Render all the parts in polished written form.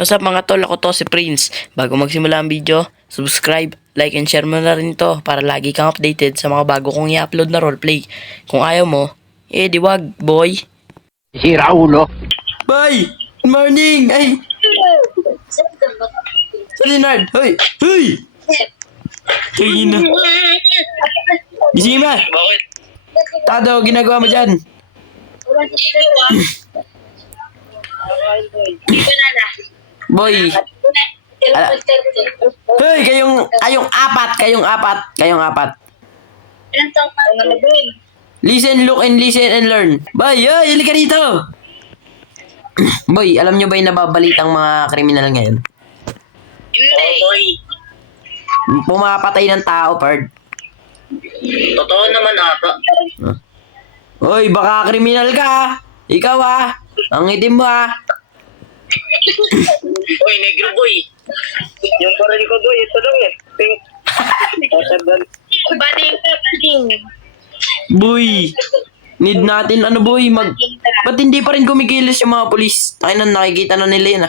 What's up mga tol, ako to si Prince. Bago magsimula ang video, subscribe, like, and share mo na rin ito para lagi kang updated sa mga bago kong i-upload na roleplay. Kung ayaw mo, di wag, boy. Sira ulo. Boy! Good morning! Ay! Leonard! Hoy! Hoy! Ay, na. Gising ba? Bakit? Tado, ginagawa mo dyan? Boy! Hoy! Kayong apat. Listen, look, and listen, and learn. Boy! Hoy! Hili ka dito! Boy, alam nyo ba yung nababalitang mga kriminal ngayon? Hindi. Pumapatay ng tao, Pard. Totoo naman ata. Hoy, baka kriminal ka. Ikaw ang itim mo Uy, negro boy. Yung baril ko doy, ito lang eh. Pink. Bading. Boy, need natin boy, ba't hindi pa rin kumikilos yung mga polis? Tayo na nakikita na nila yun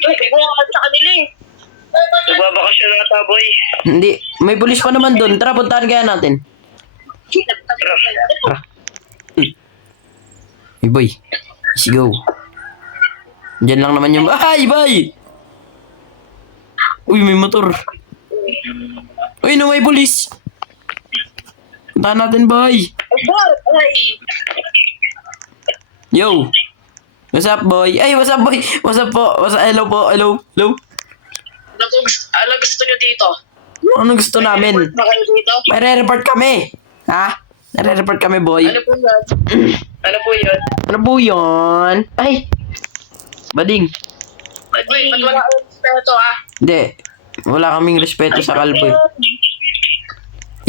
Uy, may kumakas sa kanila eh. Nagbabakasyon na ata boy. Hindi, may polis pa naman doon. Tara, puntahan kaya natin. Tara. Hey boy, let's go. Diyan lang naman yung... Ay, boy! Uy, may motor. Uy, no, may polis. Puntahan natin, boy. Yo. What's up, boy? Ay, what's up, boy? What's up po? Hello po, hello. Ano gusto nyo dito? Ano gusto namin? Ba kayo dito? May re-report kami. Ha? Nare-report kami, boy. Ano po yan? Ano po yun? Ano po yun? Ay! Bading. Uy, ba't wala kayong respeto ah? Hindi. Wala kaming respeto sa kalbo.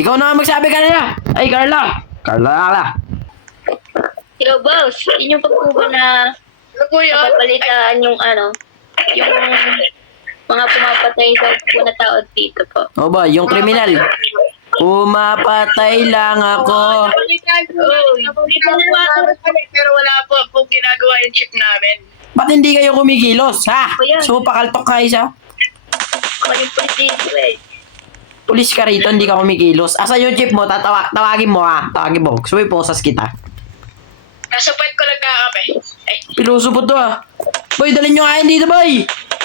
Ikaw na nga magsabi, Carla! Ay, Carla! Carla! Hello, boss. Yun yung pagkubo na Ano po yun? papalitan yung yung mga pumapatay daw po na tao dito po. O ba, yung kriminal. Pumapatay lang ako. Pero wala po pong ginagawa yung chip namin. Ba't hindi kayo kumikilos, ha? So, pakaltok ka isa. Ako yung pulis dito eh. Pulis ka rito, hindi ka kumikilos. Asa yung chip mo? Tawagin mo, ha? Tawagin mo. Gusto mo iposas kita. Nasa puwet ko lang kakape. Ay, Piloso po to, ha? Boy, dalhin nyo nga yan dito, boy!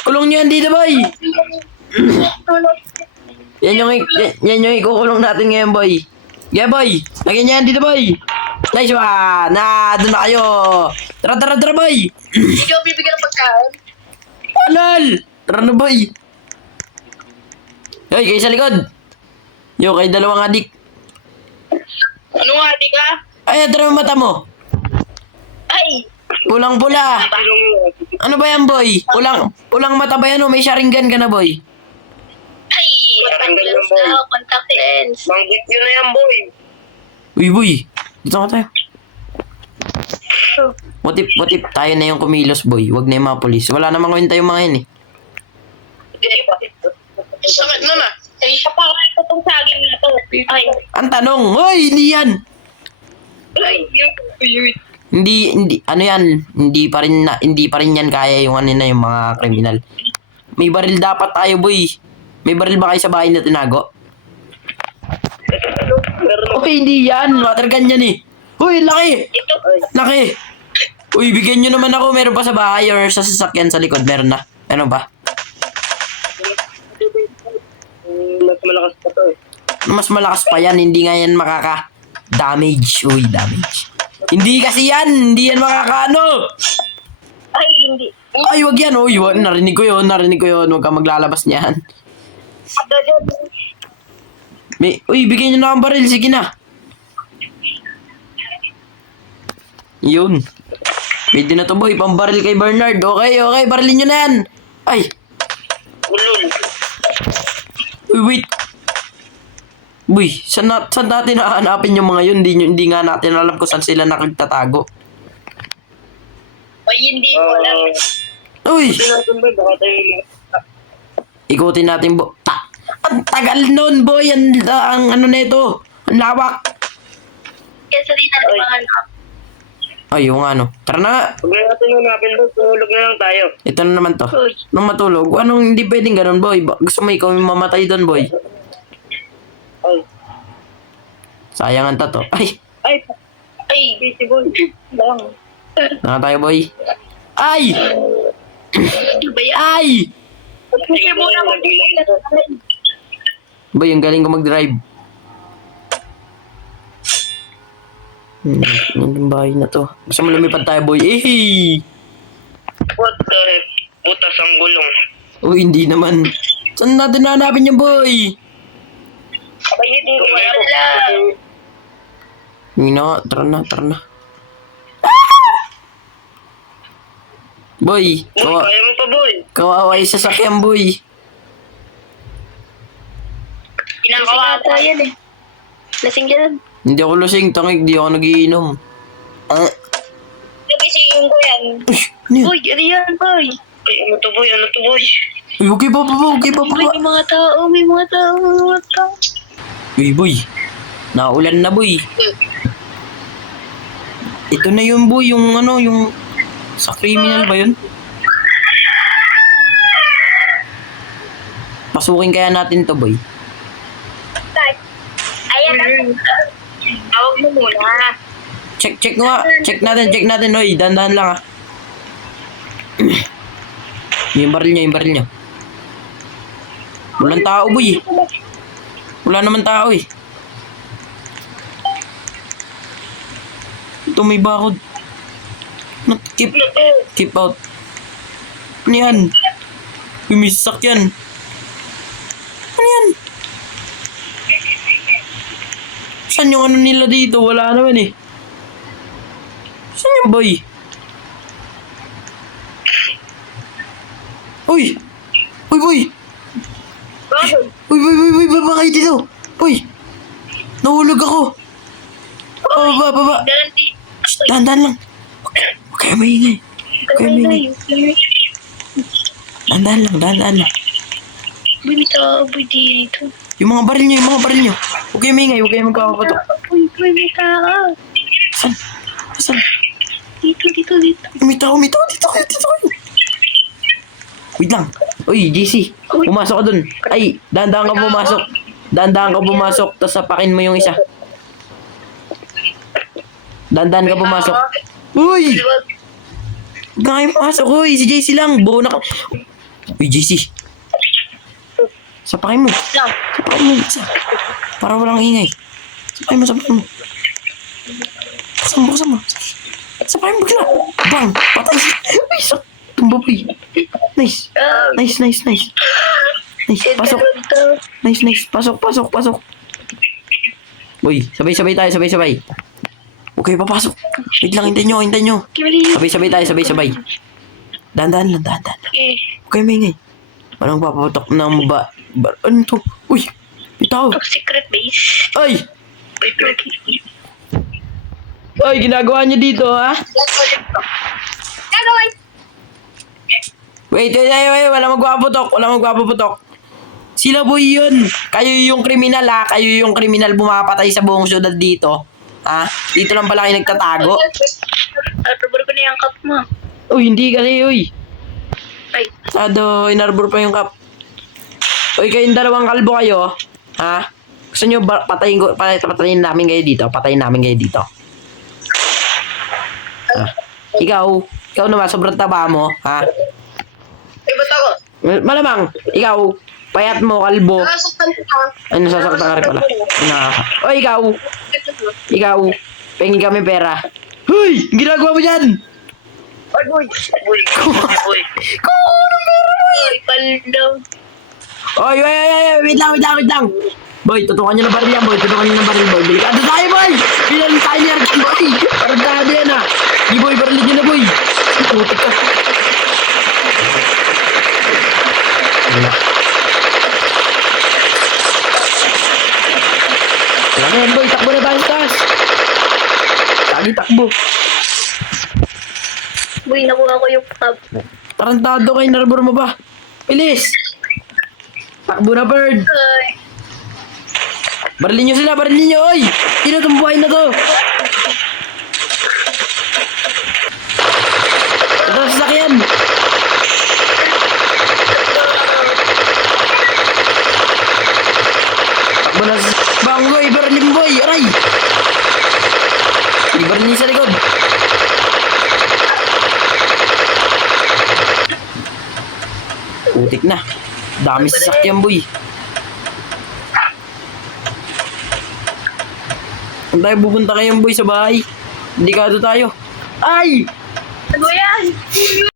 Kulong nyo yan dito, boy! Yan yung ikukulong natin ngayon, boy. Yeah, boy! Lagyan nyo yan dito, boy! Nice one! Doon na kayo! Tara, boy! hindi ko bibigyan ng pagkain. Walal! Tara na, boy! Hoy, kayo sa likod! Yo, kayo dalawang adik. Ano nga, di ka? Ay, tara mo mata mo! Ay! Pulang-pula! Ano ba yan, boy? Pulang mata ba yan, o? May sharingan ka na, boy. Ay! Contact lens na ako, contact lens. Manggit yun na yan, boy. Uy, boy! Dito ka tayo. What if tayo na yung kumilos, boy? Wag na yung mga polis. Wala namang kwenta yung mga yun, eh. Sakit nun ah. Ay, kapakain ko tong saging na to. Ay! Ang tanong, hoy, hindi yan! Hindi, ano yan? Hindi pa rin yan kaya yung ano na yung mga kriminal. May baril dapat tayo, boy. May baril ba kayo sa bahay na tinago? Okay, hindi yan. Water gun yan, eh. Uy, laki! Laki! Uy, bigyan nyo naman ako. Meron pa sa bahay or sa sasakyan sa likod. Meron na. Ano ba? Mas malakas pa to eh. Mas malakas pa yan. Hindi nga yan makaka-damage. Uy, damage. Hindi kasi yan. Hindi yan makakaano. Ay, hindi. Ay, wag yan. Uy, narinig ko yun. Huwag kang maglalabas niyan. Uy, bigyan nyo na ang baril. Sige na. Yun. Pwede na to, boy. Pambaril kay Bernard. Okay. Barilin nyo na yan. Ay. Ulol. Uy, wait. Boy, saan natin hahanapin yung mga yun? Hindi nga natin alam kung saan sila nakagtatago. Ay, hindi ko alam. Uy! Hindi natin ba? Baka tayo... Ikutin natin, ang tagal nun, boy. Ang ano na ito. Ang lawak. Kesa rin natin mga Ay, yung ano. Tara na nga. Huwag na natin hanapin doon. Tumulog na lang tayo. Ito na naman to. Uy. Nung matulog, anong hindi pwedeng ganun, boy? Gusto mo ikaw yung mamatay doon, boy? Ay. Sayangan ta to. Ay, Ay. Ay. Busy boy. Lang. na tayo, boy. Ay! Ano ba yan? Ay! Sige muna mo. Boy, ang galing ko mag-drive. Yung bahay na to. Gusto mo lumipad tayo, boy? Eh! What the heck? Butas ang gulong. Uy, hindi naman. Saan natin hanapin yung boy? Abay, hindi ko wala. Hindi na, tara na, tara na. Boy, Boy, kaya mo pa boy. kawawa yung sasakyan, boy. Lasing ata yan eh. Lasing yan. Hindi ako lasing, tangig, di ako nagiinom. Ah, Nagisingin ko yan. uy, ano yan? Uy, ano yan, boy? Ay, ano to boy? Ano to boy? Uy, okay pa, okay pa, Boy, may mga tao, may mga tao, may mga tao. Uy, boy. Naulan na, boy. Ito na yun, boy, yung ano, yung... Sa criminal ba yun? Pasukin kaya natin to, boy. Ayan, tawag mo muna. Check nga. Check natin. Oy, dandan lang, ah. Yung baril niya. Walang tao, boy. Wala naman tao, eh. Ito may bakod. Keep out. Ano yan? Umisak yan. Ano yan? Saan yung ano nila dito? Wala naman eh. Saan yung boy? Uy! Uy, boy! Uy, baba kayo dito! Uy! Nahulog ako! Baba! Shh, dahan lang! Huwag kayo maingay! Dahan lang! Boy, may tao, boy, dito. Yung mga baril nyo! Huwag kayo maingay! Huwag kayo magpapapatok! Boy, may tao. Saan? Dito. May tao! Dito kayo! Wait lang! Uy, JC! Pumasok ka dun! Ay! Dahan-dahan ka pumasok! Tapos sapakin mo yung isa. Dahan-dahan ka pumasok. Uy! Huwag na kayo pumasok! Uy! Si JC lang! Buo na ka! Uy, JC! Sapakin mo! Isa! Para walang ingay. Sapakin mo! Buksan mo! Sapakin mo bigla! Bang! Patay! Uy! Tumba boy! Nice! Pasok! Nice! Pasok! Uy! Sabay tayo! Okay, papasok! Wait lang, hintayin nyo! Sabay tayo! Dahan-dahan lang! Okay. Okay, maingay! Walang papatok ng ano to? Uy! Bitaw! Secret base. Ay! Uy, Ay! Ginagawa nyo dito, ha? Wait! Walang magpapaputok! Sila boy yun! Kayo yung kriminal, ha? Kayo yung kriminal bumapatay sa buong syudad dito. Ha? Dito lang pala kayo nagtatago. Arbor ko na yung cup mo. Uy, hindi kasi, uy. Ay, Sado, inarbor pa yung cup. Uy, kayong dalawang kalbo kayo. Ha? Gusto nyo patayin namin kayo dito? Patayin namin kayo dito. Ha? Ikaw naman, sobrang taba mo. Ha? Ba't ako? Malamang, ikaw, payat mo, kalbo. Nasaktan ka. Ay, nasasaktan ka rin pala. O, ikaw, pengi kami pera. Hoy! Ginagawa mo dyan! Ay, boy. Boy. Kukuha ng pera, boy! ay, paldaw. Oy, wait lang. Boy, tutukan nyo ng baril yan, boy. Boy. Bilikado tayo, boy! Bilang tayo niya, boy! Parang grabe yan, ha! Di, boy, barilin nyo na, boy! Putik ka. Wala na yan, boy. Takbo na tayo sa taas. Takbo. Boy, nakuha ko yung cup. Tarantado kayo, narbor mo ba? Bilis! Takbo na, bird! Ay, Barilin nyo, oy! Tinutumbuhay na to! Putik na. Dami sasakyan, boy. Saan tayo pupunta ngayon, boy, sa bahay? Delikado tayo. Ay! Ano yan?